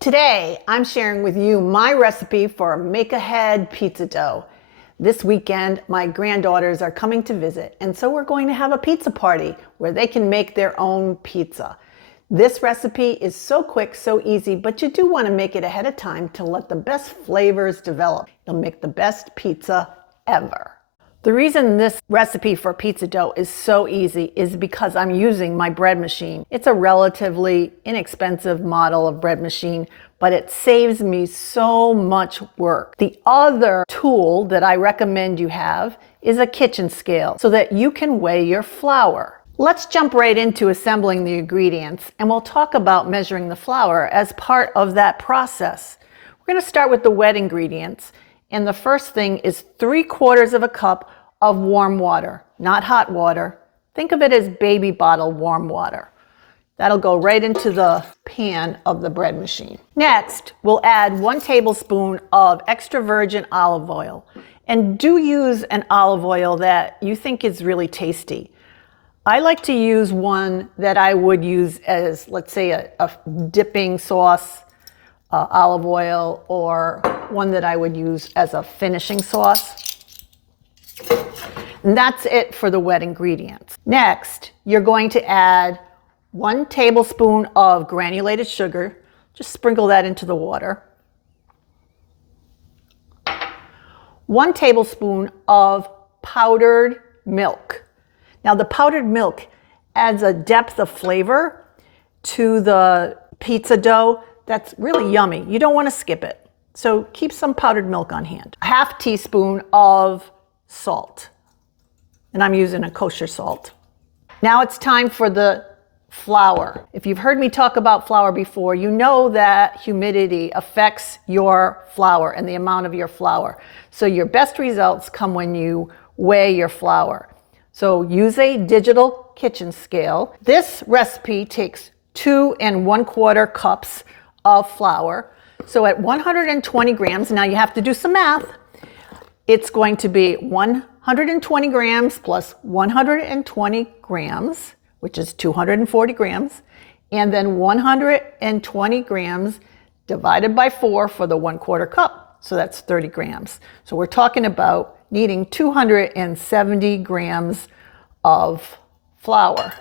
Today, I'm sharing with you my recipe for make-ahead pizza dough. This weekend, my granddaughters are coming to visit, and so we're going to have a pizza party where they can make their own pizza. This recipe is so quick, so easy, but you do want to make it ahead of time to let the best flavors develop. It'll make the best pizza ever. The reason this recipe for pizza dough is so easy is because I'm using my bread machine. It's a relatively inexpensive model of bread machine, but it saves me so much work. The other tool that I recommend you have is a kitchen scale so that you can weigh your flour. Let's jump right into assembling the ingredients, and we'll talk about measuring the flour as part of that process. We're going to start with the wet ingredients. And the first thing is 3/4 of a cup of warm water, not hot water. Think of it as baby bottle warm water. That'll go right into the pan of the bread machine. Next, we'll add 1 tablespoon of extra virgin olive oil. And do use an olive oil that you think is really tasty. I like to use one that I would use as, let's say, a dipping sauce, olive oil, or one that I would use as a finishing sauce. And that's it for the wet ingredients. Next, you're going to add 1 tablespoon of granulated sugar. Just sprinkle that into the water. 1 tablespoon of powdered milk. Now, the powdered milk adds a depth of flavor to the pizza dough that's really yummy. You don't want to skip it. So keep some powdered milk on hand. 1/2 teaspoon of salt. And I'm using a kosher salt. Now it's time for the flour. If you've heard me talk about flour before, you know that humidity affects your flour and the amount of your flour. So your best results come when you weigh your flour. So use a digital kitchen scale. This recipe takes 2 1/4 cups of flour. So at 120 grams, now you have to do some math, it's going to be 120 grams plus 120 grams, which is 240 grams, and then 120 grams divided by 4 for the 1/4 cup. So that's 30 grams. So we're talking about needing 270 grams of flour.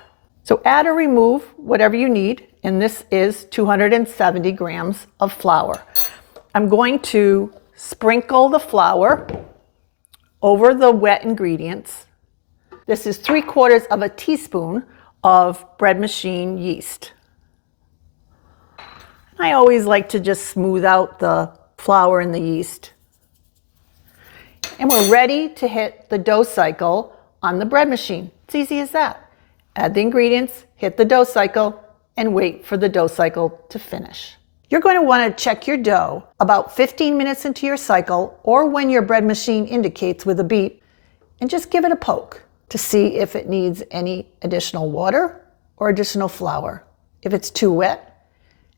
So add or remove whatever you need. And this is 270 grams of flour. I'm going to sprinkle the flour over the wet ingredients. This is 3/4 of a teaspoon of bread machine yeast. I always like to just smooth out the flour and the yeast. And we're ready to hit the dough cycle on the bread machine. It's easy as that. Add the ingredients, hit the dough cycle, and wait for the dough cycle to finish. You're going to want to check your dough about 15 minutes into your cycle or when your bread machine indicates with a beep, and just give it a poke to see if it needs any additional water or additional flour. If it's too wet,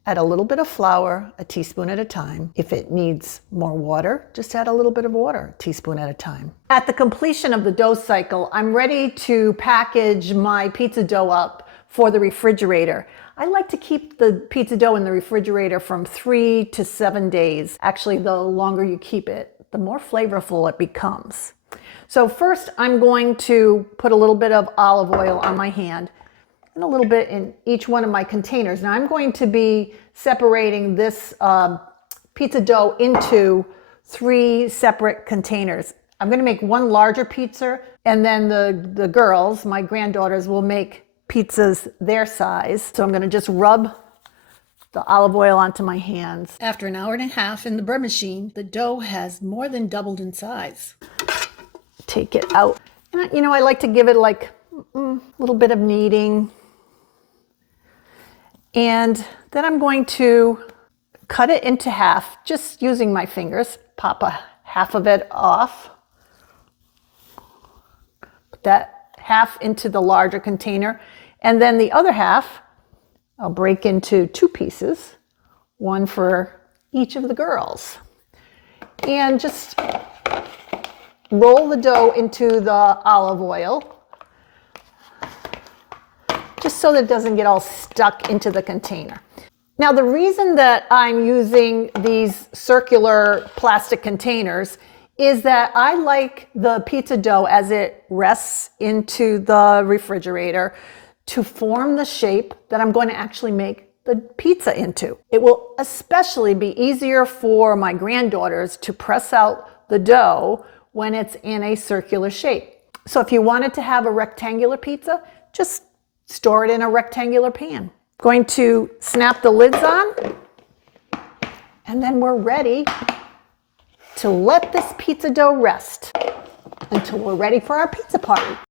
add a little bit of flour, a teaspoon at a time. If it needs more water, just add a little bit of water, a teaspoon at a time. At the completion of the dough cycle, I'm ready to package my pizza dough up for the refrigerator. I like to keep the pizza dough in the refrigerator from 3 to 7 days. Actually, the longer you keep it, the more flavorful it becomes. So first, I'm going to put a little bit of olive oil on my hand and a little bit in each one of my containers. Now I'm going to be separating this pizza dough into 3 separate containers. I'm going to make one larger pizza, and then the girls, my granddaughters, will make pizzas their size. So I'm going to just rub the olive oil onto my hands. After an hour and a half in the bread machine, the dough has more than doubled in size. Take it out. And you know, I like to give it like a little bit of kneading. And then I'm going to cut it into half, just using my fingers. Pop half of it off. Put that half into the larger container. And then the other half, I'll break into 2 pieces, one for each of the girls. And just roll the dough into the olive oil, just so that it doesn't get all stuck into the container. Now, the reason that I'm using these circular plastic containers is that I like the pizza dough as it rests into the refrigerator to form the shape that I'm going to actually make the pizza into. It will especially be easier for my granddaughters to press out the dough when it's in a circular shape. So if you wanted to have a rectangular pizza, just store it in a rectangular pan. Going to snap the lids on, and then we're ready to let this pizza dough rest until we're ready for our pizza party.